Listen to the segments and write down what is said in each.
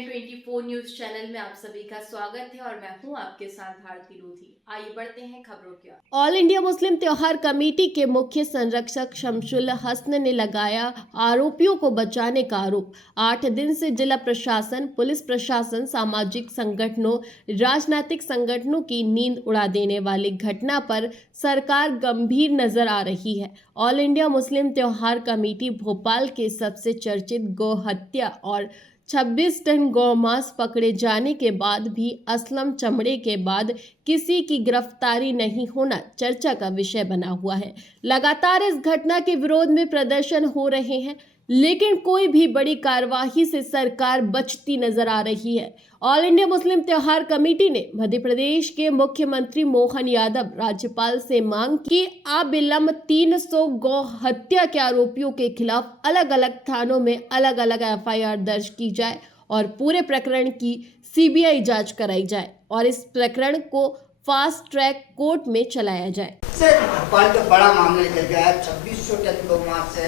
N24 news channel में आप सभी का स्वागत है और मैं हूं आपके साथ भारती लोधी। आइए बढ़ते हैं खबरों की ओर। ऑल इंडिया मुस्लिम त्योहार कमेटी के मुख्य संरक्षक शमसुल हसन ने लगाया आरोपियों को बचाने का आरोप। 8 दिन से जिला प्रशासन, पुलिस प्रशासन, सामाजिक संगठनों, राजनीतिक संगठनों की नींद उड़ा देने वाली घटना पर सरकार गंभीर नजर आ रही है। ऑल इंडिया मुस्लिम त्योहार कमेटी भोपाल के सबसे चर्चित गौ हत्या और 26 टन गौमांस पकड़े जाने के बाद भी असलम चमड़े के बाद किसी की गिरफ्तारी नहीं होना चर्चा का विषय बना हुआ है। लगातार इस घटना के विरोध में प्रदर्शन हो रहे हैं, लेकिन कोई भी बड़ी कार्यवाही से सरकार बचती नजर आ रही है। ऑल इंडिया मुस्लिम त्योहार कमेटी ने मध्य प्रदेश के मुख्यमंत्री मोहन यादव, राज्यपाल से मांग की अविलंब 300 गौ हत्या के आरोपियों के खिलाफ अलग अलग थानों में अलग अलग FIR दर्ज की जाए और पूरे प्रकरण की CBI जांच कराई जाए और इस प्रकरण को फास्ट ट्रैक कोर्ट में चलाया जाए। सर, भोपाल का बड़ा मामला चल गया है। 2600 टन गौमांस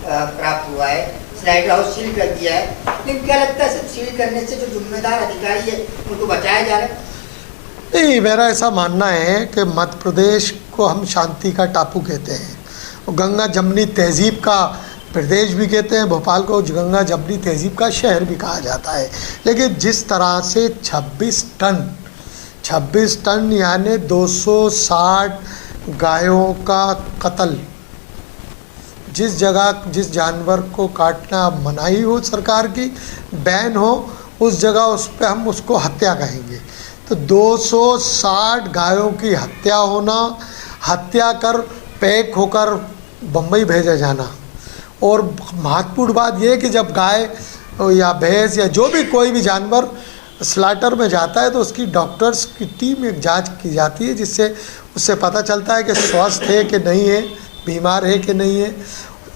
प्राप्त हुआ है। स्लाइड हाउस सील कर दिया है, लेकिन क्या लगता है सर, सील करने से जो जिम्मेदार अधिकारी है उनको बचाया जा रहा है? नहीं, मेरा ऐसा मानना है कि मध्य प्रदेश को हम शांति का टापू कहते हैं, गंगा जमनी तहजीब का प्रदेश भी कहते हैं, भोपाल को गंगा जमनी तहजीब का शहर भी कहा जाता है। लेकिन जिस तरह से 26 टन यानी 260 गायों का कत्ल, जिस जगह जिस जानवर को काटना मनाही हो, सरकार की बैन हो, उस जगह उस पर हम उसको हत्या कहेंगे। तो 260 गायों की हत्या होना, हत्या कर पैक होकर बम्बई भेजा जाना। और महत्वपूर्ण बात यह कि जब गाय या भैंस या जो भी कोई भी जानवर स्लाटर में जाता है तो उसकी डॉक्टर्स की टीम एक जांच की जाती है, जिससे उससे पता चलता है कि स्वस्थ है कि नहीं है, बीमार है कि नहीं है।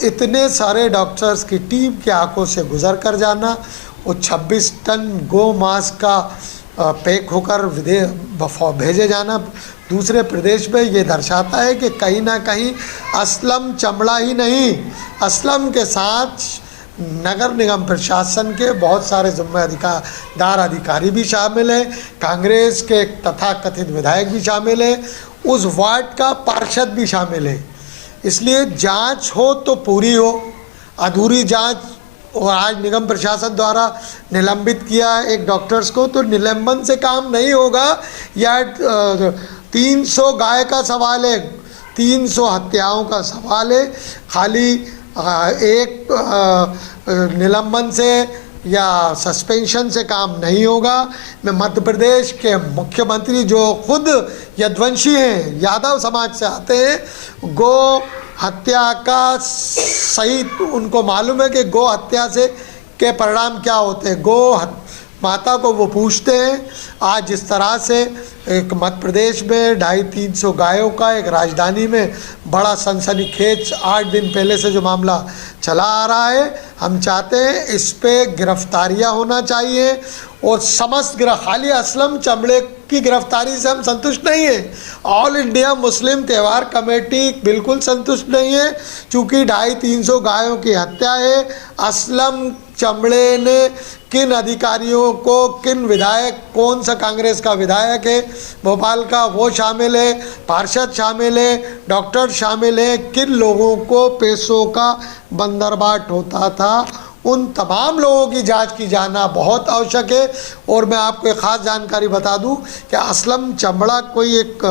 इतने सारे डॉक्टर्स की टीम के आंखों से गुजर कर जाना, वो 26 टन गौ मांस का पैक होकर भेजे जाना दूसरे प्रदेश में, ये दर्शाता है कि कहीं ना कहीं असलम चमड़ा ही नहीं, असलम के साथ नगर निगम प्रशासन के बहुत सारे जिम्मेदार अधिकारी भी शामिल हैं, कांग्रेस के तथाकथित विधायक भी शामिल हैं, उस वार्ड का पार्षद भी शामिल है। इसलिए जांच हो तो पूरी हो, अधूरी जांच, और आज निगम प्रशासन द्वारा निलंबित किया एक डॉक्टर्स को, तो निलंबन से काम नहीं होगा। या 300 गाय का सवाल है, 300 हत्याओं का सवाल है। खाली एक निलंबन से या सस्पेंशन से काम नहीं होगा। मैं मध्य प्रदेश के मुख्यमंत्री जो खुद यदुवंशी हैं, यादव समाज से आते हैं, गो हत्या का सही उनको मालूम है कि गो हत्या से के परिणाम क्या होते हैं। गो माता को वो पूछते हैं। आज जिस तरह से एक मध्य प्रदेश में 250-300 गायों का एक राजधानी में बड़ा सनसनीखेज 8 दिन पहले से जो मामला चला आ रहा है, हम चाहते हैं इस पे गिरफ्तारियां होना चाहिए और समस्त खाली असलम चमड़े की गिरफ्तारी से हम संतुष्ट नहीं है। ऑल इंडिया मुस्लिम त्यौहार कमेटी बिल्कुल संतुष्ट नहीं है, चूँकि 250-300 गायों की हत्या है। असलम चमड़े ने किन अधिकारियों को, किन विधायक, कौन सा कांग्रेस का विधायक है भोपाल का वो शामिल है, पार्षद शामिल है, डॉक्टर शामिल है, किन लोगों को पैसों का बंदरबाट होता था, उन तमाम लोगों की जांच की जाना बहुत आवश्यक है। और मैं आपको एक ख़ास जानकारी बता दूं कि असलम चमड़ा कोई एक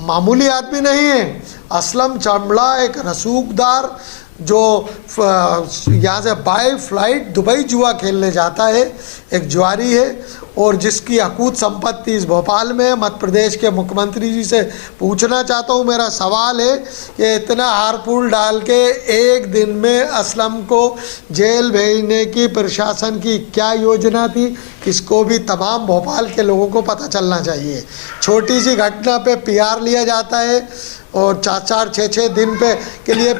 मामूली आदमी नहीं है। असलम चमड़ा एक रसूखदार जो यहाँ से बाय फ्लाइट दुबई जुआ खेलने जाता है, एक जुआरी है, और जिसकी अकूत संपत्ति इस भोपाल में। मध्य प्रदेश के मुख्यमंत्री जी से पूछना चाहता हूँ, मेरा सवाल है कि इतना हारपूल डाल के एक दिन में असलम को जेल भेजने की प्रशासन की क्या योजना थी, इसको भी तमाम भोपाल के लोगों को पता चलना चाहिए। छोटी सी घटना पे PR लिया जाता है और 4-4, 6-6 दिन पे के लिए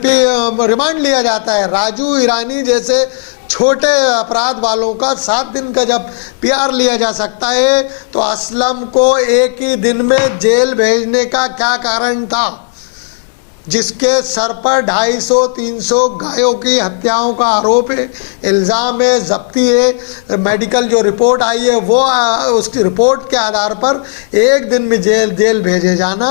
रिमांड लिया जाता है। राजू ईरानी जैसे छोटे अपराध वालों का 7 दिन का जब PR लिया जा सकता है, तो असलम को एक ही दिन में जेल भेजने का क्या कारण था? जिसके सर पर 250-300 गायों की हत्याओं का आरोप है, इल्ज़ाम है, ज़ब्ती है। मेडिकल जो रिपोर्ट आई है वो उसकी रिपोर्ट के आधार पर एक दिन में जेल भेजे जाना,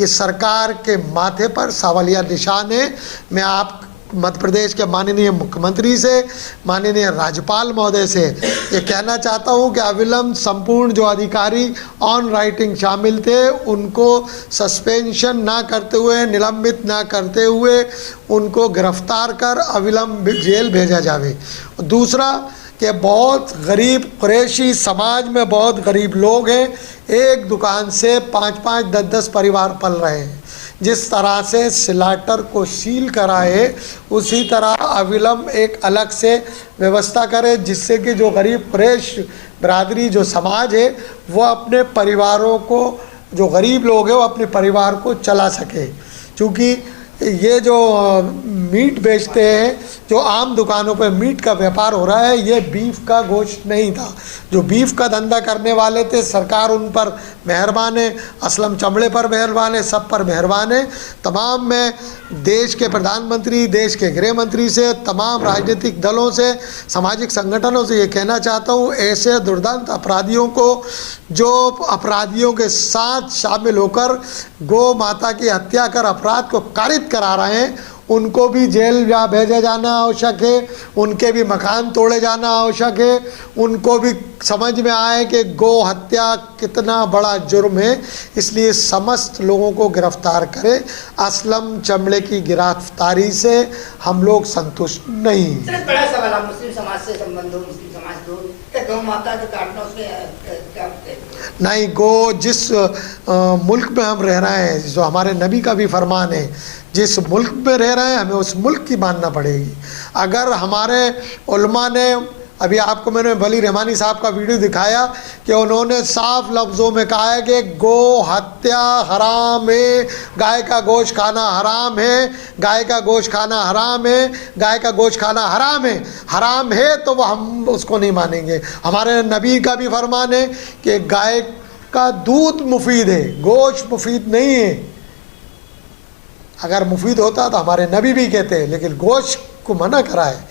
ये सरकार के माथे पर सवालिया निशान है। मैं आप मध्य प्रदेश के माननीय मुख्यमंत्री से, माननीय राज्यपाल महोदय से ये कहना चाहता हूँ कि अविलंब संपूर्ण जो अधिकारी ऑन राइटिंग शामिल थे उनको सस्पेंशन ना करते हुए, निलंबित ना करते हुए उनको गिरफ्तार कर अविलंब जेल भेजा जावे। दूसरा कि बहुत गरीब कुरैशी समाज में बहुत गरीब लोग हैं, एक दुकान से 5-5, 10-10 परिवार पल रहे हैं। जिस तरह से स्लाटर को सील कराए उसी तरह अविलंब एक अलग से व्यवस्था करे, जिससे कि जो गरीब कुरैश बिरादरी जो समाज है वो अपने परिवारों को, जो गरीब लोग हैं वो अपने परिवार को चला सके। क्योंकि ये जो मीट बेचते हैं, जो आम दुकानों पे मीट का व्यापार हो रहा है, ये बीफ का गोश्त नहीं था। जो बीफ का धंधा करने वाले थे सरकार उन पर मेहरबान है, असलम चमड़े पर मेहरबान है, सब पर मेहरबान है। तमाम मैं देश के प्रधानमंत्री, देश के गृह मंत्री से, तमाम राजनीतिक दलों से, सामाजिक संगठनों से ये कहना चाहता हूँ, ऐसे दुर्दांत अपराधियों को, जो अपराधियों के साथ शामिल होकर गौ माता की हत्या कर अपराध को कारित करा रहे हैं, उनको भी जेल भेजा जाना आवश्यक है। उनके भी मकान तोड़े जाना आवश्यक है। उनको भी समझ में आए कि गौ हत्या कितना बड़ा जुर्म है, इसलिए समस्त लोगों को गिरफ्तार करें। असलम चमड़े की गिरफ्तारी से हम लोग संतुष्ट नहीं। सर, बड़ा सवाल है, मुस्लिम समाज से संबंध हो, मुस्लिम समाज दूर, गौ माता को काटना उसमें क्या नहीं। गो जिस मुल्क में हम रह रहे हैं, जो हमारे नबी का भी फरमान है, जिस मुल्क में रह रहे हैं हमें उस मुल्क की मानना पड़ेगी। अगर हमारे उलमा ने, अभी आपको मैंने वली रहमानी साहब का वीडियो दिखाया कि उन्होंने साफ लफ्ज़ों में कहा है कि गौ हत्या हराम है, गाय का गोश्त खाना हराम है, गाय का गोश्त खाना हराम है, गाय का गोश्त खाना हराम है। हराम है तो वह हम उसको नहीं मानेंगे। हमारे नबी का भी फरमान है कि गाय का दूध मुफीद है, गोश्त मुफीद नहीं है। अगर मुफीद होता तो हमारे नबी भी कहते हैं, लेकिन गोश्त को मना करा है।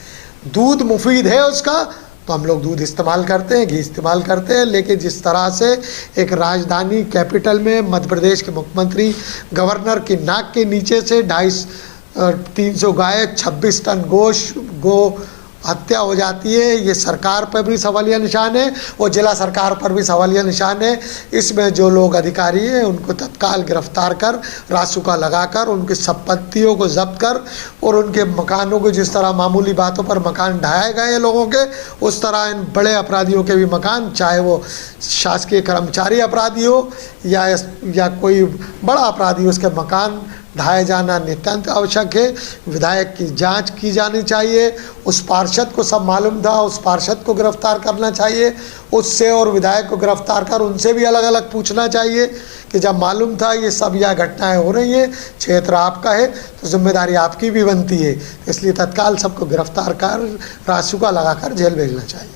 दूध मुफीद है उसका, तो हम लोग दूध इस्तेमाल करते हैं, घी इस्तेमाल करते हैं। लेकिन जिस तरह से एक राजधानी कैपिटल में मध्य प्रदेश के मुख्यमंत्री गवर्नर की नाक के नीचे से 250-300 गाय, 26 टन गोश्त, गो हत्या हो जाती है, ये सरकार पर भी सवालिया निशान है और जिला सरकार पर भी सवालिया निशान है। इसमें जो लोग अधिकारी हैं उनको तत्काल गिरफ्तार कर, रासुका लगाकर उनकी संपत्तियों को जब्त कर और उनके मकानों को, जिस तरह मामूली बातों पर मकान ढहाए गए लोगों के, उस तरह इन बड़े अपराधियों के भी मकान, चाहे वो शासकीय कर्मचारी अपराधी हो या कोई बड़ा अपराधी हो, उसके मकान ढाए जाना नितांत आवश्यक है। विधायक की जांच की जानी चाहिए। उस पार्षद को सब मालूम था, उस पार्षद को गिरफ्तार करना चाहिए, उससे और विधायक को गिरफ्तार कर उनसे भी अलग अलग पूछना चाहिए कि जब मालूम था ये सब यह घटनाएं हो रही हैं, क्षेत्र आपका है तो जिम्मेदारी आपकी भी बनती है। इसलिए तत्काल सबको गिरफ्तार कर, रासुका लगाकर जेल भेजना चाहिए।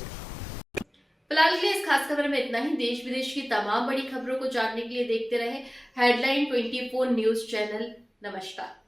फिलहाल के लिए इस खास खबर में इतना ही। देश विदेश की तमाम बड़ी खबरों को जानने के लिए देखते रहे हेडलाइन 24 न्यूज चैनल। नमस्कार।